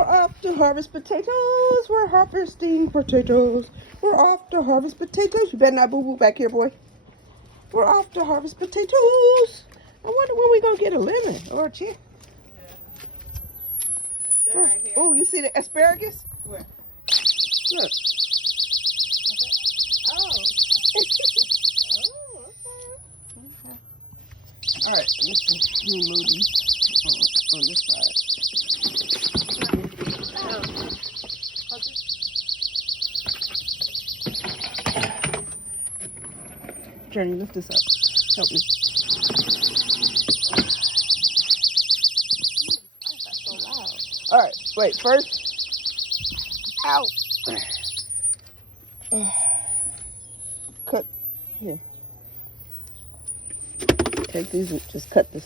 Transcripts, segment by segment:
We're off to harvest potatoes. We're harvesting potatoes. We're off to harvest potatoes. You better not boo-boo back here, boy. We're off to harvest potatoes. I wonder when we're going to get a lemon or a chick. They're right here. Oh, you see the asparagus? Where? Look. Oh. All right, let me move these on this side. Journey, lift this up. Help me. Why is that so loud? All right, wait, first. Ow. Cut. Here. Take these and just cut this.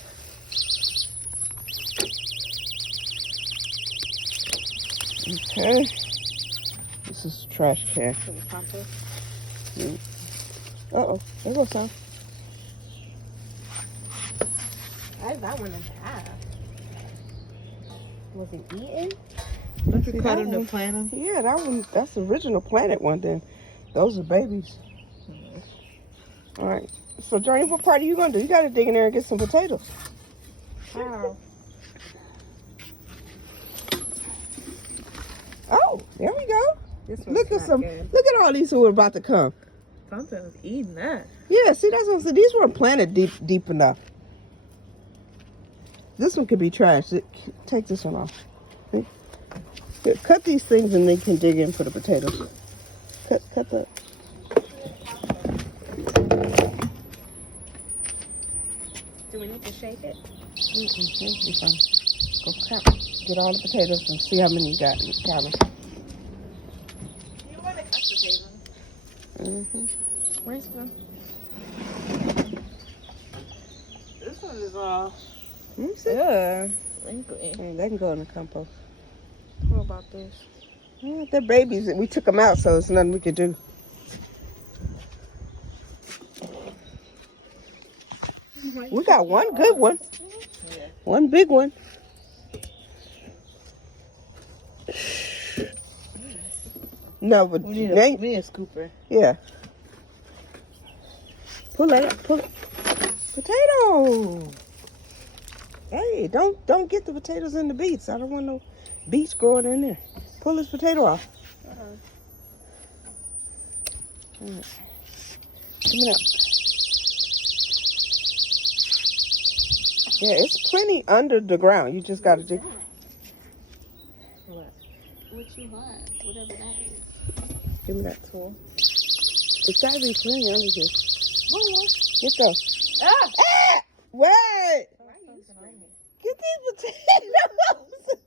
Okay. This is trash can. For the compost? Uh-oh. There goes some. Why is that one in half? Was it eaten? Don't you cut them to plant them? Yeah, that one, that's the original planted one then. Those are babies. All right. So, Journey, what part are you going to do? You got to dig in there and get some potatoes. How? Oh, there we go. This Look at not some. good. Look at all these who are about to come. Something was eating that. Yeah, see, that's what I'm saying. These weren't planted deep enough. This one could be trashed. Take this one off. See? Here, cut these things and they can dig in for the potatoes. Cut that. Do we need to shake it? Be fine. Go count. Get all the potatoes and see how many you got. Count them. You want to cut the table? Where's the... This one is all... Let me see. Yeah. Wrinkly. They can go in the compost. What about this? Yeah, they're babies. We took them out, so it's nothing we could do. We got one good one. Yeah. One big one. No, but We need they- a scooper. yeah. Pull that up. Pull it. Potato. Hey, don't get the potatoes in the beets. I don't want no beets growing in there. Pull this potato off. All right. Come it up. Yeah, it's plenty under the ground. You just got to dig. What? What you want? Whatever that is. Give me that tool. It's got to be plenty under here. Get those. Ah! Ah! Wait! Get these potatoes.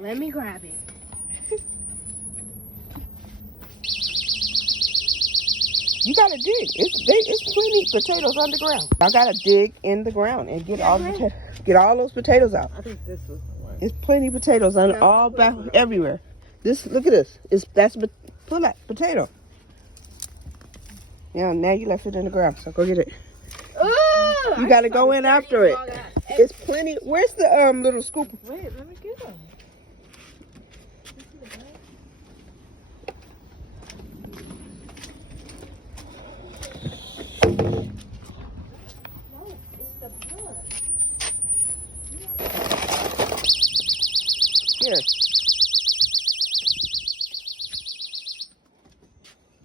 Let me grab it. You gotta dig. It's plenty potatoes underground. I gotta dig in the ground and get all the get all those potatoes out. I think this was the one. It's plenty potatoes on all back everywhere. This look at this. Pull that potato. Yeah, now you left it in the ground. So go get it. You gotta go in after it. It's plenty. Where's the little scoop? Wait, let me get them. Here.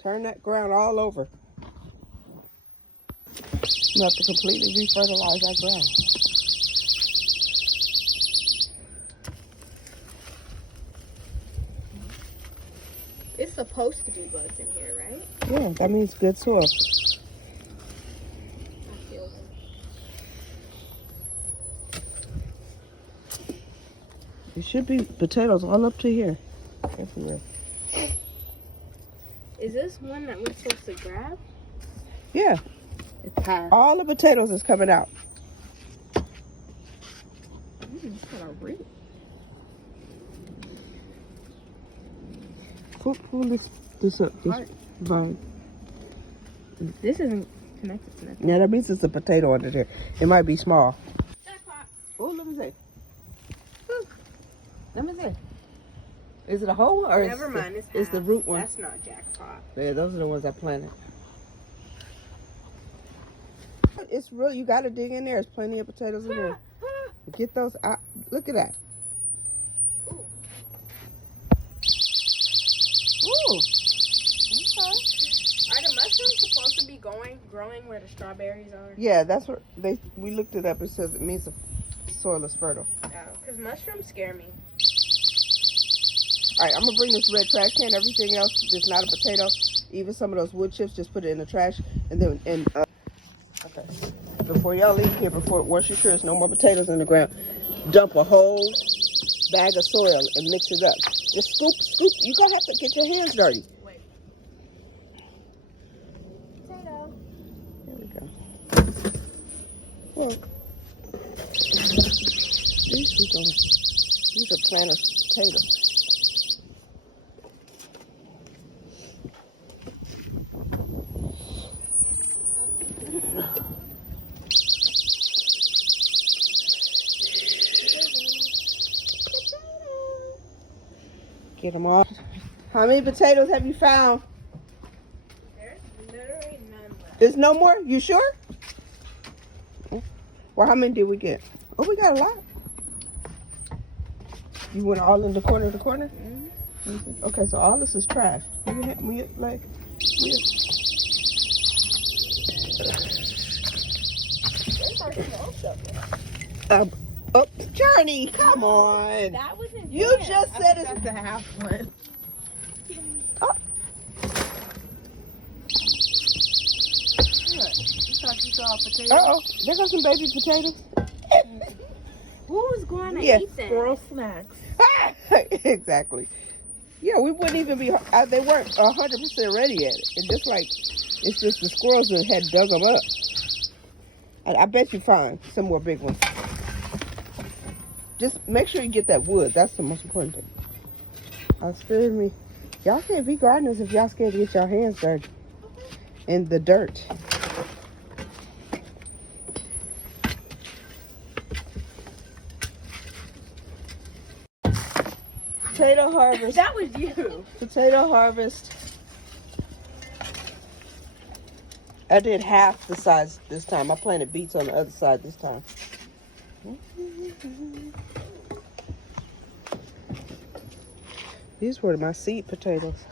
Turn that ground all over. You have to completely refertilize that ground. It's supposed to be bugs in here, right? Yeah, that means good soil. I feel them. It should be potatoes all up to here. Everywhere. Is this one that we're supposed to grab? Yeah, It's past. all the potatoes is coming out. It's got a root. Pull this up, this Heart. vine. This isn't. connected. Yeah, that means it's a potato under there. It might be small. Jackpot. Oh, let me see. Let me see. Is it a whole one or Never mind. it's the root one? That's not jackpot. Yeah, those are the ones I planted. It's real. You got to dig in there. There's plenty of potatoes in there. Get those out. Look at that. Ooh. Ooh. Okay. Are the mushrooms supposed to be growing where the strawberries are? Yeah, that's what we looked it up. It says it means the soil is fertile. Because mushrooms scare me. All right, I'm gonna bring this red trash can. Everything else that's not a potato, even some of those wood chips, just put it in the trash. And then, okay. Before y'all leave here, once you're sure there's no more potatoes in the ground, dump a whole bag of soil and mix it up. Just scoop. You're gonna have to get your hands dirty. Wait. Potato. There we go. Well, these are planter's potatoes. Get them all. How many potatoes have you found? There's literally none left. There's no more? You sure? Well, how many did we get? Oh, we got a lot. You went all in the corner to corner? Mm-hmm. Okay, so all this is trash. Oh, Journey, come on. That wasn't You there. just said it's the half one. Oh. You thought you saw a potato? Uh-oh, there goes some baby potatoes. Who's going to Yeah. eat them? Squirrel snacks. Exactly. Yeah, we wouldn't even be, they weren't 100% ready yet. It's just like, it's just the squirrels that had dug them up. I bet you find some more big ones. Just make sure you get that wood. That's the most important thing. I'm scared me. Y'all can't be gardeners if y'all scared to get your hands dirty in the dirt. Potato harvest. That was you. Potato harvest. I did half the size this time. I planted beets on the other side this time. These were my seed potatoes.